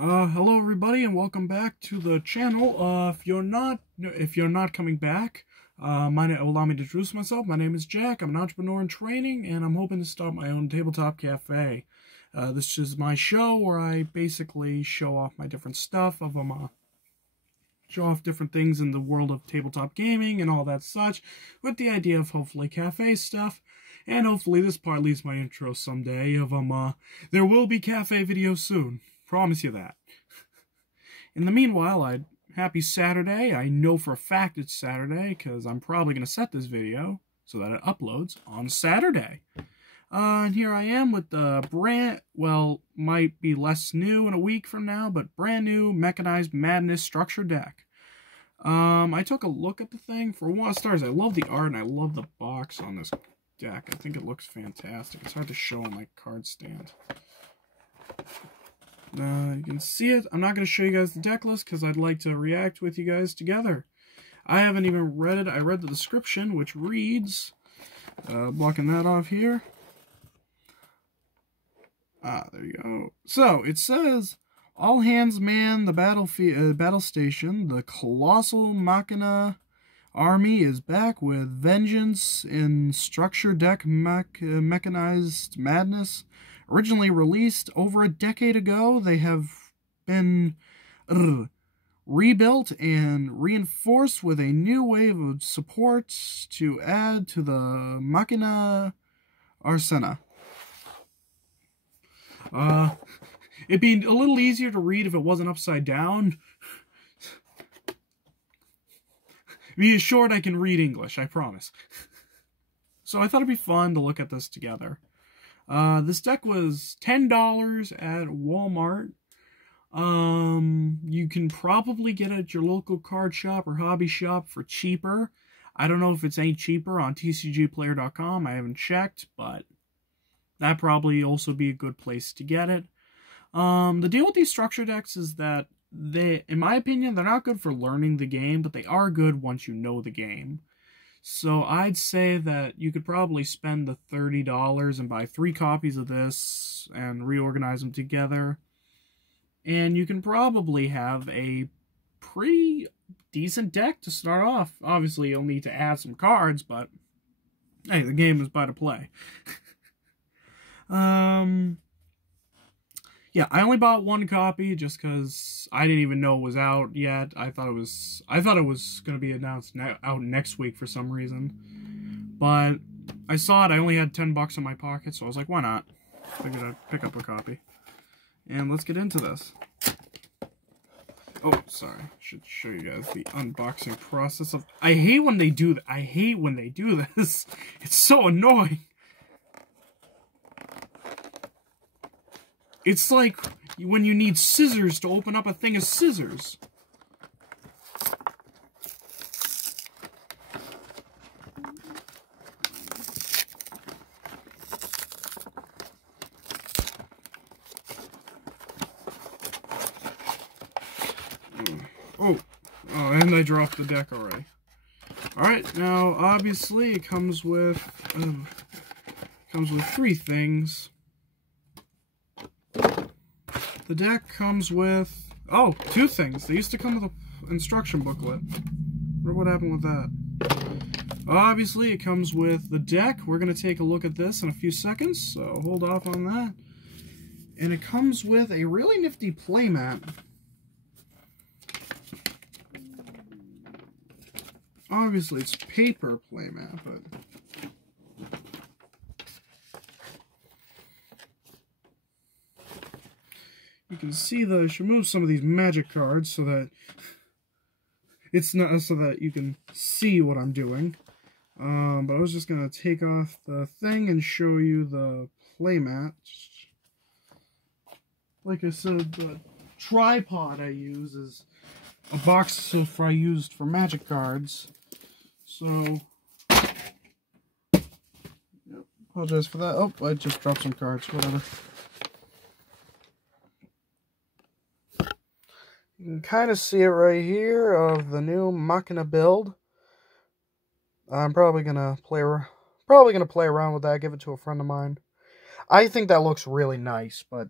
Hello everybody, and welcome back to the channel. If you're not coming back, allow me to introduce myself. My name is Jack. I'm an entrepreneur in training, and I'm hoping to start my own tabletop cafe. This is my show where I basically show off my different stuff. Show off different things in the world of tabletop gaming and all that such, with the idea of hopefully cafe stuff. And hopefully this part leaves my intro someday of there will be cafe videos soon. Promise you that. In the meanwhile, happy Saturday. I know for a fact it's Saturday because I'm probably going to set this video so that it uploads on Saturday. And here I am with the might be less new in a week from now, but brand new Mechanized Madness structure deck. I took a look at the thing. For one of stars, I love the art and I love the box on this deck. I think it looks fantastic. It's hard to show on my card stand. You can see it. I'm not going to show you guys the deck list because I'd like to react with you guys together. I haven't even read it. I read the description, which reads, blocking that off here. There you go. So, it says, all hands man the battle station. The colossal Machina army is back with vengeance in structure deck Mechanized Madness. Originally released over a decade ago, they have been rebuilt and reinforced with a new wave of supports to add to the Machina arsenal. It'd be a little easier to read if it wasn't upside down. Be assured I can read English, I promise. So I thought it'd be fun to look at this together. This deck was $10 at Walmart. You can probably get it at your local card shop or hobby shop for cheaper. I don't know if it's any cheaper on tcgplayer.com. I haven't checked, but that'd probably also be a good place to get it. The deal with these structure decks is that in my opinion, they're not good for learning the game, but they are good once you know the game. So I'd say that you could probably spend the $30 and buy 3 copies of this and reorganize them together. And you can probably have a pretty decent deck to start off. Obviously, you'll need to add some cards, but hey, the game is by to play. Yeah, I only bought 1 copy just because I didn't even know it was out yet. I thought it was going to be announced out next week for some reason. But I saw it. I only had $10 in my pocket, so I was like, why not? Figured I'd pick up a copy. And let's get into this. Oh, sorry. I should show you guys the unboxing process of. I hate when they do that. I hate when they do this. It's so annoying. It's like when you need scissors to open up a thing of scissors. Oh, and I dropped the deck already. Alright, now, obviously, it comes with 3 things. The deck comes with, 2 things. They used to come with an instruction booklet. I wonder what happened with that. Obviously, it comes with the deck. We're going to take a look at this in a few seconds, so hold off on that. And it comes with a really nifty playmat. Obviously, it's paper playmat, but you can see that I should move some of these magic cards so that it's not so that you can see what I'm doing. But I was just gonna take off the thing and show you the playmat. Like I said, the tripod I use is a box I used for magic cards. So, apologize for that. Oh, I just dropped some cards. Whatever. You can kind of see it right here of the new Machina build. I'm probably gonna play around with that. Give it to a friend of mine. I think that looks really nice, but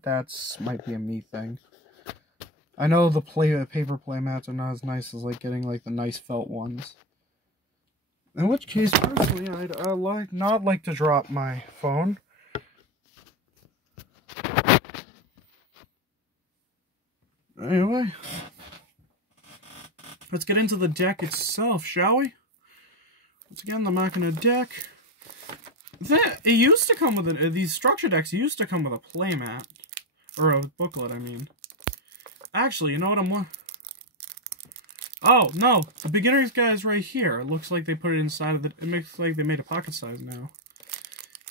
might be a me thing. I know the paper playmats are not as nice as, like, getting, like, the nice felt ones. In which case, personally, I'd not like to drop my phone. Anyway, let's get into the deck itself, shall we? Once again, the Machina deck. It used to come with these structure decks used to come with a playmat. Or a booklet, I mean. Actually, you know what Oh, no. The beginner's guide is right here. It looks like they put it inside of the... It makes like they made a pocket size now.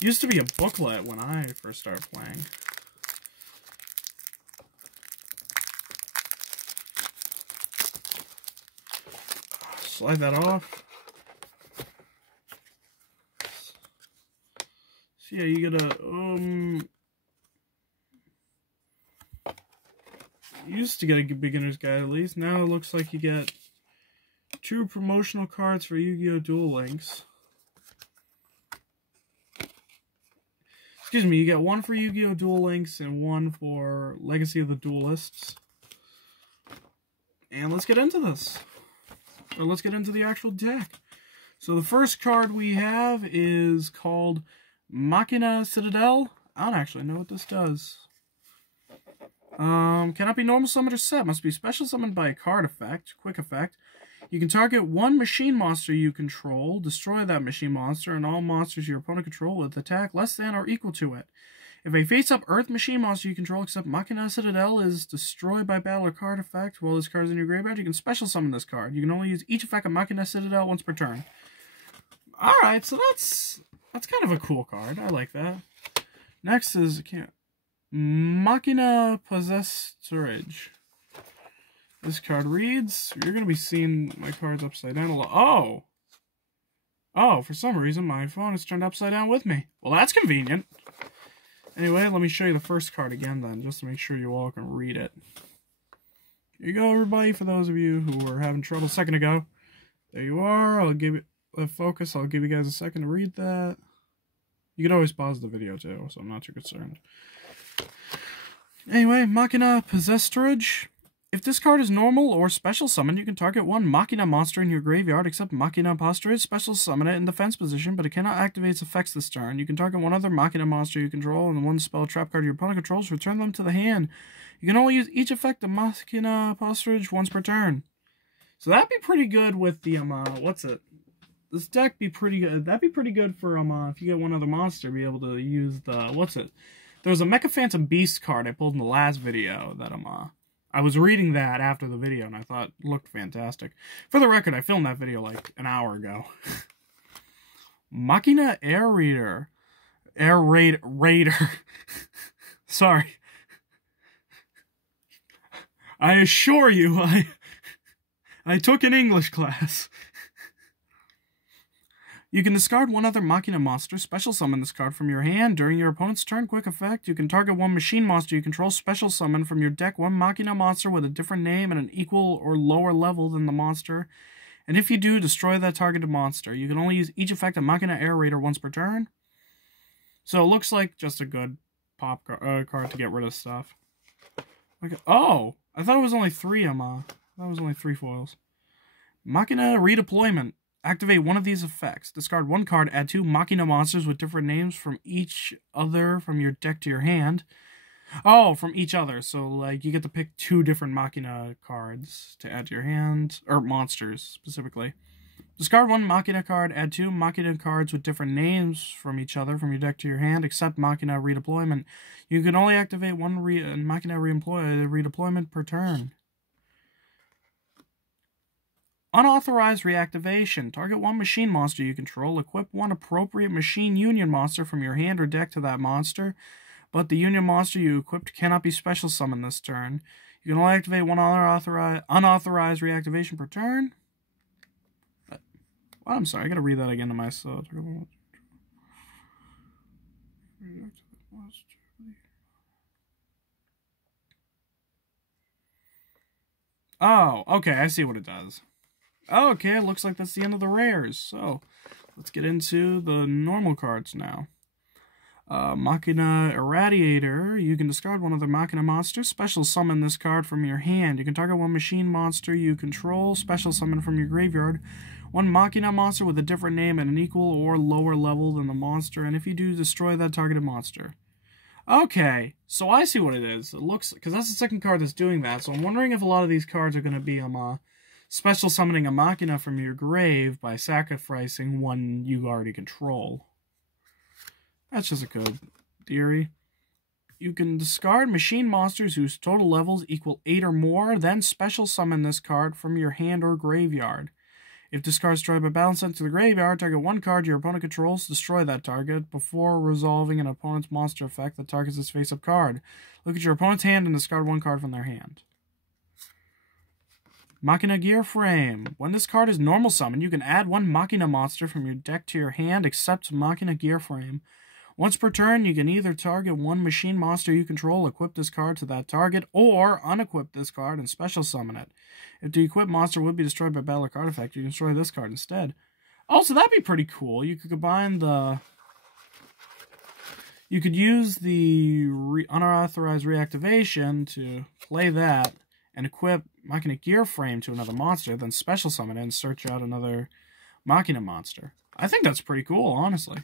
It used to be a booklet when I first started playing. Slide that off. So yeah, you get a... Used to get a beginner's guide at least. Now it looks like you get 2 promotional cards for Yu-Gi-Oh! Duel Links. Excuse me, you get 1 for Yu-Gi-Oh! Duel Links and 1 for Legacy of the Duelists. And let's get into this. Or let's get into the actual deck. So the first card we have is called Machina Citadel. I don't actually know what this does. Cannot be normal summoned or set. Must be special summoned by a card effect. Quick effect. You can target 1 machine monster you control, destroy that machine monster, and all monsters your opponent control with attack less than or equal to it. If a face-up Earth machine monster you control except Machina Citadel is destroyed by battle or card effect while this card is in your graveyard, you can special summon this card. You can only use each effect of Machina Citadel once per turn. Alright, so that's kind of a cool card. I like that. Next is... Machina Possessorage. This card reads, you're going to be seeing my cards upside down a lot. Oh, for some reason my phone is turned upside down with me. Well, that's convenient. Anyway, let me show you the first card again then, just to make sure you all can read it. Here you go, everybody, for those of you who were having trouble a second ago. There you are. I'll give it focus. I'll give you guys a second to read that. You can always pause the video too, so I'm not too concerned. Anyway, Machina Possessorage. If this card is normal or special summoned, you can target 1 Machina monster in your graveyard, except Machina Possessorage, special summon it in defense position, but it cannot activate its effects this turn. You can target 1 other Machina monster you control, and 1 spell trap card your opponent controls, return them to the hand. You can only use each effect of Machina Possessorage once per turn. So that'd be pretty good with the, This deck be pretty good. That'd be pretty good for, if you get 1 other monster, be able to use the, There was a Mecha Phantom Beast card I pulled in the last video that I was reading that after the video and I thought it looked fantastic. For the record, I filmed that video like an hour ago. Machina Raider. Sorry. I assure you, I took an English class. You can discard 1 other Machina monster, special summon this card from your hand. During your opponent's turn, quick effect, you can target 1 machine monster you control, special summon from your deck 1 Machina monster with a different name and an equal or lower level than the monster. And if you do, destroy that targeted monster. You can only use each effect of Machina Raider once per turn. So it looks like just a good pop card to get rid of stuff. Okay. Oh! I thought it was only 3, That was only 3 foils. Machina Redeployment. Activate 1 of these effects. Discard 1 card, add 2 Machina monsters with different names from each other from your deck to your hand. Oh, from each other. So, like, you get to pick 2 different Machina cards to add to your hand. Or monsters, specifically. Discard 1 Machina card, add 2 Machina cards with different names from each other from your deck to your hand, except Machina Redeployment. You can only activate 1 Machina Redeployment per turn. Unauthorized reactivation. Target 1 machine monster you control. Equip 1 appropriate machine union monster from your hand or deck to that monster, but the union monster you equipped cannot be special summoned this turn. You can only activate 1 unauthorized reactivation per turn. Well, I'm sorry, I gotta read that again to myself. Oh, okay, I see what it does. Okay, it looks like that's the end of the rares. So, let's get into the normal cards now. Machina Irradiator. You can discard one of the Machina monsters. Special summon this card from your hand. You can target one machine monster you control. Special summon from your graveyard. One Machina monster with a different name at an equal or lower level than the monster. And if you do, destroy that targeted monster. Okay, so I see what it is. It looks, because that's the second card that's doing that. So I'm wondering if a lot of these cards are going to be special summoning a Machina from your grave by sacrificing one you already control. That's just a good theory. You can discard machine monsters whose total levels equal 8 or more, then special summon this card from your hand or graveyard. If this card is destroyed by battle sent to the graveyard, target one card your opponent controls, destroy that target before resolving an opponent's monster effect that targets this face-up card. Look at your opponent's hand and discard one card from their hand. Machina Gear Frame. When this card is normal summoned, you can add one Machina monster from your deck to your hand, except Machina Gear Frame. Once per turn, you can either target one machine monster you control, equip this card to that target, or unequip this card and special summon it. If the equipped monster would be destroyed by battle or card effect, you can destroy this card instead. Also, that'd be pretty cool. You could combine the... You could use the unauthorized reactivation to play that and equip Machina Gear Frame to another monster, then special summon it and search out another Machina monster. I think that's pretty cool, honestly.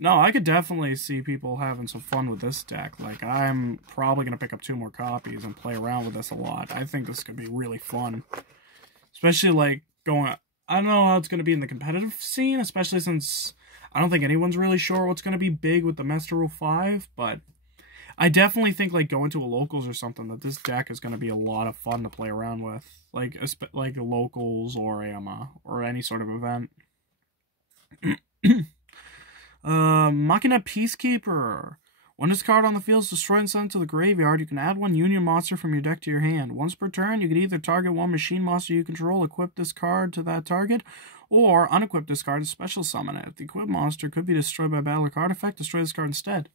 No, I could definitely see people having some fun with this deck. Like, I'm probably going to pick up 2 more copies and play around with this a lot. I think this could be really fun. Especially, like, going... I don't know how it's going to be in the competitive scene, especially since I don't think anyone's really sure what's going to be big with the Master Rule 5, but I definitely think, like, going to a locals or something, that this deck is going to be a lot of fun to play around with. Like locals or any sort of event. Machina Peacekeeper. When this card on the field is destroyed and sent to the graveyard, you can add one Union monster from your deck to your hand. Once per turn, you can either target one machine monster you control, equip this card to that target, or unequip this card and special summon it. If the equipped monster could be destroyed by battle or card effect, destroy this card instead.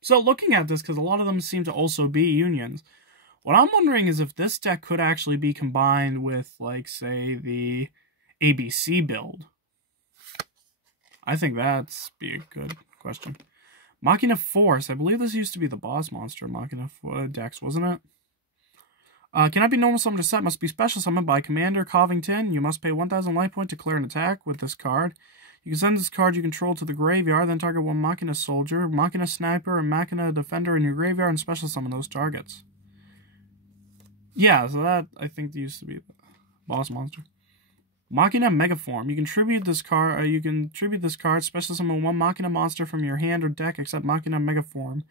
So looking at this, because a lot of them seem to also be Unions, what I'm wondering is if this deck could actually be combined with, like, say, the ABC build. I think that's be a good question. Machina Force. I believe this used to be the boss monster Machina Dex, wasn't it? Cannot be normal summoned or set. Must be special summoned by Commander Covington. You must pay 1,000 life point to clear an attack with this card. You can send this card you control to the graveyard, then target one Machina Soldier, Machina Sniper, and Machina Defender in your graveyard and special summon those targets. Yeah, so that, I think, used to be the boss monster. Machina Megaform. You can tribute this card. Special summon one Machina monster from your hand or deck, except Machina Megaform.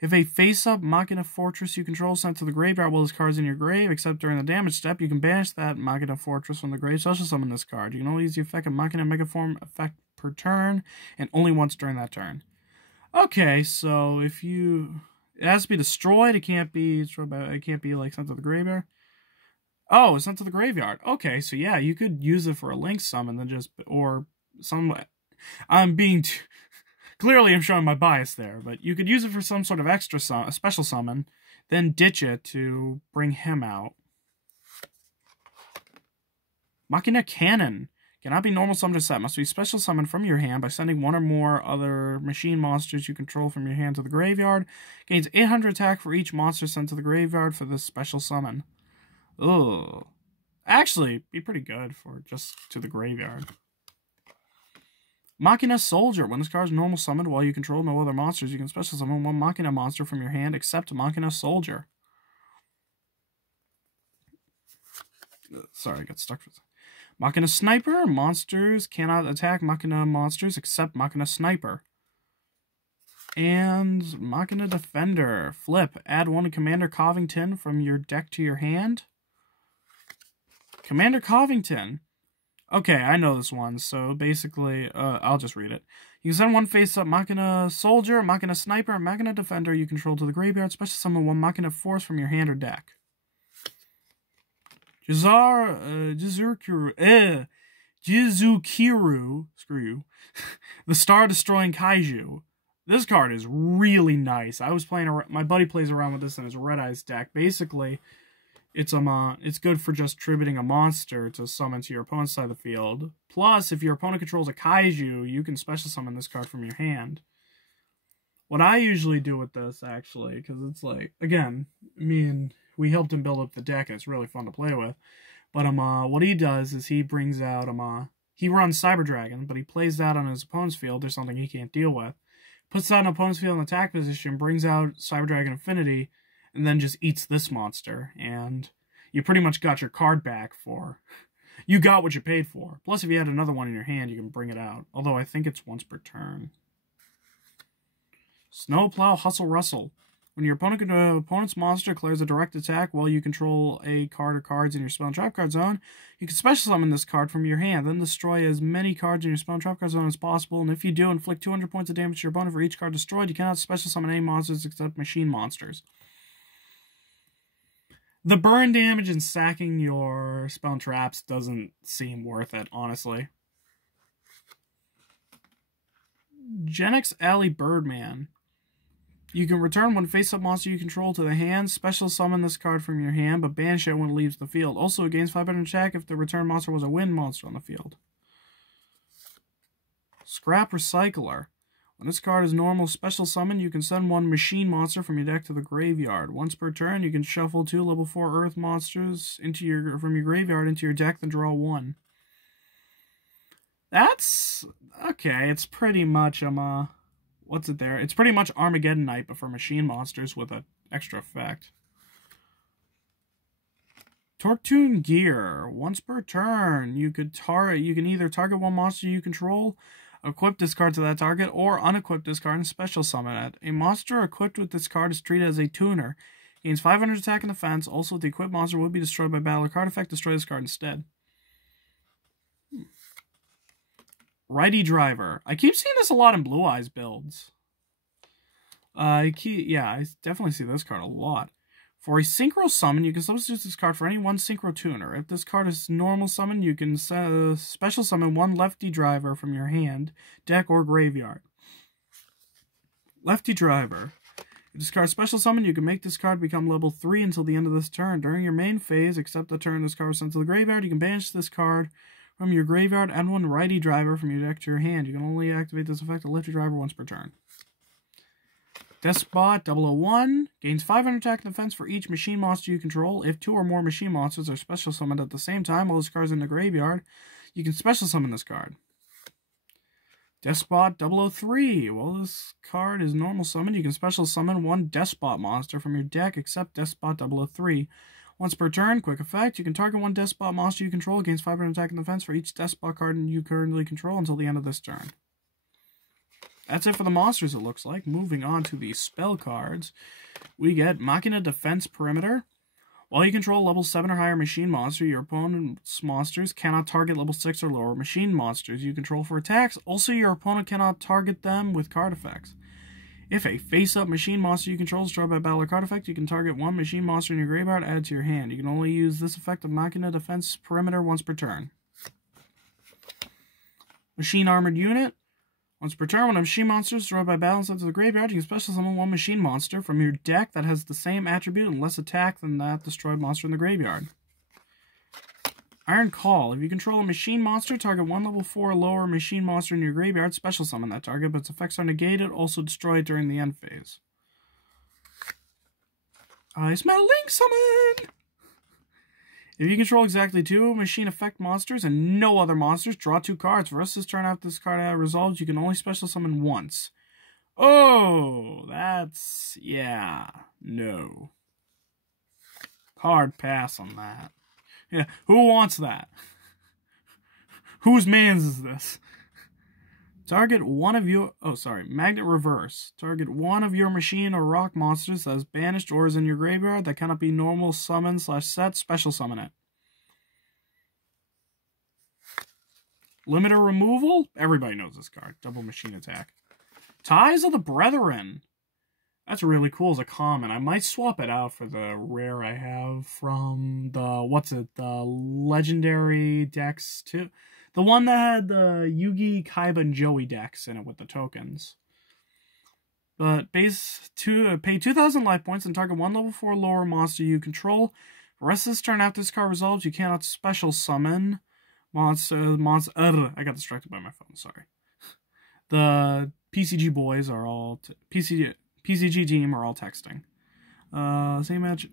If a face-up Machina Fortress you control is sent to the graveyard while this card is in your grave, except during the damage step, you can banish that Machina Fortress from the grave. Special summon this card. You can only use the effect of Machina Megaform effect per turn, and only once during that turn. Okay, so if you, it has to be destroyed. It can't be destroyed by. It can't be like sent to the graveyard. Oh, it's sent to the graveyard. Okay, so yeah, you could use it for a link summon, then just, or some, I'm being too, clearly I'm showing my bias there, but you could use it for some sort of extra a special summon, then ditch it to bring him out. Machina Cannon. Cannot be normal summoned or set. Must be special summoned from your hand by sending one or more other machine monsters you control from your hand to the graveyard. Gains 800 attack for each monster sent to the graveyard for this special summon. Ugh. Actually, be pretty good for just to the graveyard. Machina Soldier. When this card is normal summoned while you control no other monsters, you can special summon one Machina monster from your hand except Machina Soldier. Sorry, I got stuck for that. Machina Sniper. Monsters cannot attack Machina monsters except Machina Sniper. And Machina Defender. Flip. Add one Commander Covington from your deck to your hand. Commander Covington. Okay, I know this one, so basically, I'll just read it. You can send one face-up Machina Soldier, Machina Sniper, Machina Defender you control to the graveyard. Special summon one Machina Force from your hand or deck. Jizukiru, screw you, the Star-Destroying Kaiju. This card is really nice. I was playing, my buddy plays around with this in his Red Eyes deck. Basically, It's good for just tributing a monster to summon to your opponent's side of the field. Plus, if your opponent controls a kaiju, you can special summon this card from your hand. What I usually do with this, actually, because it's like, again, we helped him build up the deck, and it's really fun to play with. But what he does is he brings out he runs Cyber Dragon, but he plays that on his opponent's field. There's something he can't deal with. Puts that on opponent's field in attack position, brings out Cyber Dragon Infinity, and then just eats this monster. And you pretty much got your card back for... You got what you paid for. Plus, if you had another one in your hand, you can bring it out. Although I think it's once per turn. Snowplow Hustle Rustle. When your opponent's monster declares a direct attack while you control a card or cards in your spell and trap card zone, you can special summon this card from your hand, then destroy as many cards in your spell and trap card zone as possible, and if you do, inflict 200 points of damage to your opponent for each card destroyed. You cannot special summon any monsters except machine monsters. The burn damage and sacking your spell and traps doesn't seem worth it, honestly. Genix Alley Birdman. You can return one face-up monster you control to the hand, special summon this card from your hand, but banish it when it leaves the field. Also, it gains 500 attack if the return monster was a wind monster on the field. Scrap Recycler. When this card is normal special summon, you can send one machine monster from your deck to the graveyard. Once per turn, you can shuffle 2 level 4 earth monsters from your graveyard into your deck, then draw 1. That's... okay, it's pretty much, what's it there? It's pretty much Armageddon Knight, but for machine monsters with an extra effect. Tortune Gear. Once per turn, you can either target one monster you control, equip this card to that target, or unequip this card and special summon it. A monster equipped with this card is treated as a tuner. Gains 500 attack and defense. Also, the equipped monster will be destroyed by battle or card effect. Destroy this card instead. Righty Driver. I keep seeing this a lot in Blue Eyes builds. I definitely see this card a lot. For a Synchro Summon, you can substitute this card for any one Synchro Tuner. If this card is normal summon, you can special summon one Lefty Driver from your hand, deck, or graveyard. Lefty Driver. If this card is special summon, you can make this card become level 3 until the end of this turn. During your main phase, except the turn this card was sent to the graveyard, you can banish this card from your graveyard and one Righty Driver from your deck to your hand. You can only activate this effect of Lefty Driver once per turn. Despot 001 gains 500 attack and defense for each machine monster you control. If 2 or more machine monsters are special summoned at the same time while this card is in the graveyard, you can special summon this card. Despot 003. While this card is normal summoned, you can special summon one Despot monster from your deck except Despot 003. Once per turn, quick effect, you can target one Despot monster you control, gains 500 attack and defense for each Despot card you currently control until the end of this turn. That's it for the monsters, it looks like. Moving on to the spell cards, we get Machina Defense Perimeter. While you control level 7 or higher machine monster, your opponent's monsters cannot target level 6 or lower machine monsters you control for attacks. Also, your opponent cannot target them with card effects. If a face-up machine monster you control is destroyed by battle or card effect, you can target one machine monster in your graveyard added to your hand. You can only use this effect of Machina Defense Perimeter once per turn. Machine Armored Unit. Once per turn, when a machine monster is destroyed by battle and sent to the graveyard, you can special summon one machine monster from your deck that has the same attribute and less attack than that destroyed monster in the graveyard. Iron Call. If you control a machine monster, target one level 4 or lower machine monster in your graveyard, special summon that target, but its effects are negated, also destroy it during the end phase. Ice Metal Link Summon! If you control exactly 2 machine effect monsters and no other monsters, draw 2 cards. For us this turn after this card resolves, you can only special summon once. Oh, that's... yeah, no. Hard pass on that. Yeah, who wants that? Whose man's is this? Target one of your... oh, sorry. Magnet Reverse. Target one of your machine or rock monsters that is banished or is in your graveyard that cannot be normal summon / set. Special summon it. Limiter Removal. Everybody knows this card. Double machine attack. Ties of the Brethren. That's really cool as a common. I might swap it out for the rare I have from the... what's it? The Legendary decks too. The one that had the Yugi, Kaiba, and Joey decks in it with the tokens. But pay 2,000 life points and target one level 4 lower monster you control. The rest of this turn after this card resolves, you cannot special summon monster. I got distracted by my phone, sorry. The PCG boys are all... PCG team are all texting. Same match.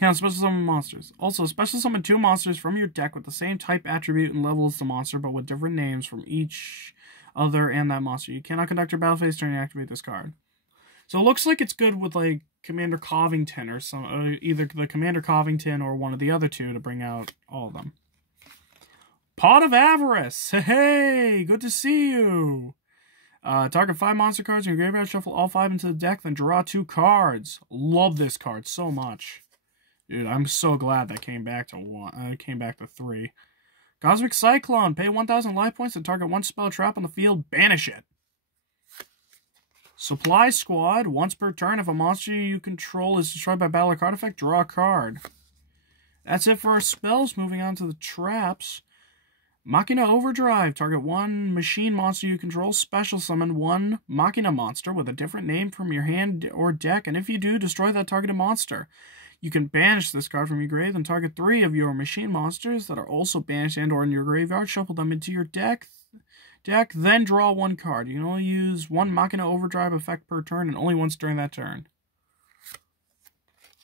Count special summon monsters. Also, special summon 2 monsters from your deck with the same type, attribute, and level as the monster, but with different names from each other and that monster. You cannot conduct your battle phase turn and activate this card. So it looks like it's good with, like, Commander Covington or some... either the Commander Covington or one of the other 2 to bring out all of them. Pot of Avarice! Hey, good to see you! Target 5 monster cards in your graveyard, shuffle all 5 into the deck, then draw 2 cards. Love this card so much. Dude, I'm so glad that came back to 1. Came back to 3. Cosmic Cyclone. Pay 1,000 life points to target 1 spell trap on the field. Banish it. Supply Squad. Once per turn, if a monster you control is destroyed by battle or card effect, draw a card. That's it for our spells. Moving on to the traps. Machina Overdrive. Target 1 machine monster you control. Special summon 1 Machina monster with a different name from your hand or deck. And if you do, destroy that targeted monster. You can banish this card from your grave and target 3 of your machine monsters that are also banished and or in your graveyard. Shuffle them into your deck, then draw 1 card. You can only use 1 Machina Overdrive effect per turn and only once during that turn.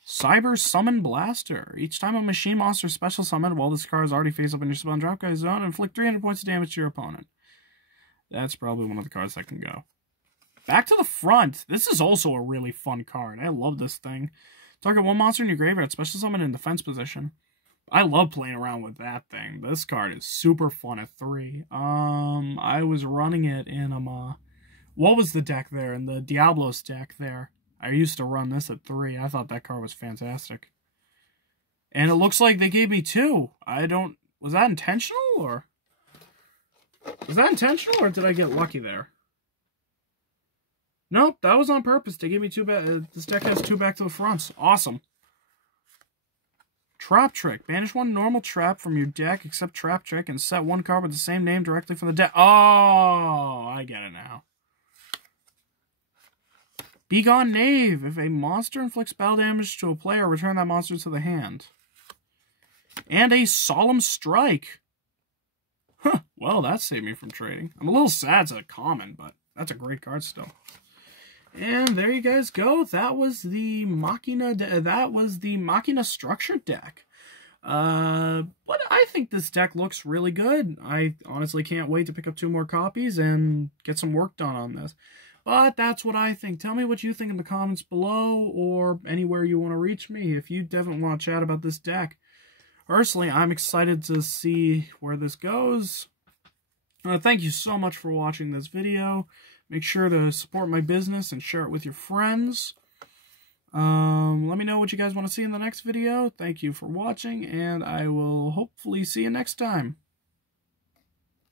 Cyber Summon Blaster. Each time a machine monster is special summoned while this card is already face up in your spell and drop guy zone, inflict 300 points of damage to your opponent. That's probably one of the cards that can go. Back to the front. This is also a really fun card. I love this thing. Target 1 monster in your graveyard, special summon in defense position. I love playing around with that thing. This card is super fun at 3. I was running it in what was the deck there? In the Diablos deck there. I used to run this at 3. I thought that card was fantastic. And it looks like they gave me 2. Was that intentional or? Was that intentional or did I get lucky there? Nope, that was on purpose. They gave me 2 back. This deck has 2 back to the fronts. Awesome. Trap Trick. Banish 1 normal trap from your deck except Trap Trick and set 1 card with the same name directly from the deck. Oh, I get it now. Begone Knave. If a monster inflicts battle damage to a player, return that monster to the hand. And a Solemn Strike. Huh, well, that saved me from trading. I'm a little sad it's a common, but that's a great card still. And there you guys go. That was the Machina. That was the Machina structured deck. But I think this deck looks really good. I honestly can't wait to pick up 2 more copies and get some work done on this. But that's what I think. Tell me what you think in the comments below or anywhere you want to reach me if you definitely want to chat about this deck. Personally, I'm excited to see where this goes. Thank you so much for watching this video. Make sure to support my business and share it with your friends. Let me know what you guys want to see in the next video. Thank you for watching, and I will hopefully see you next time.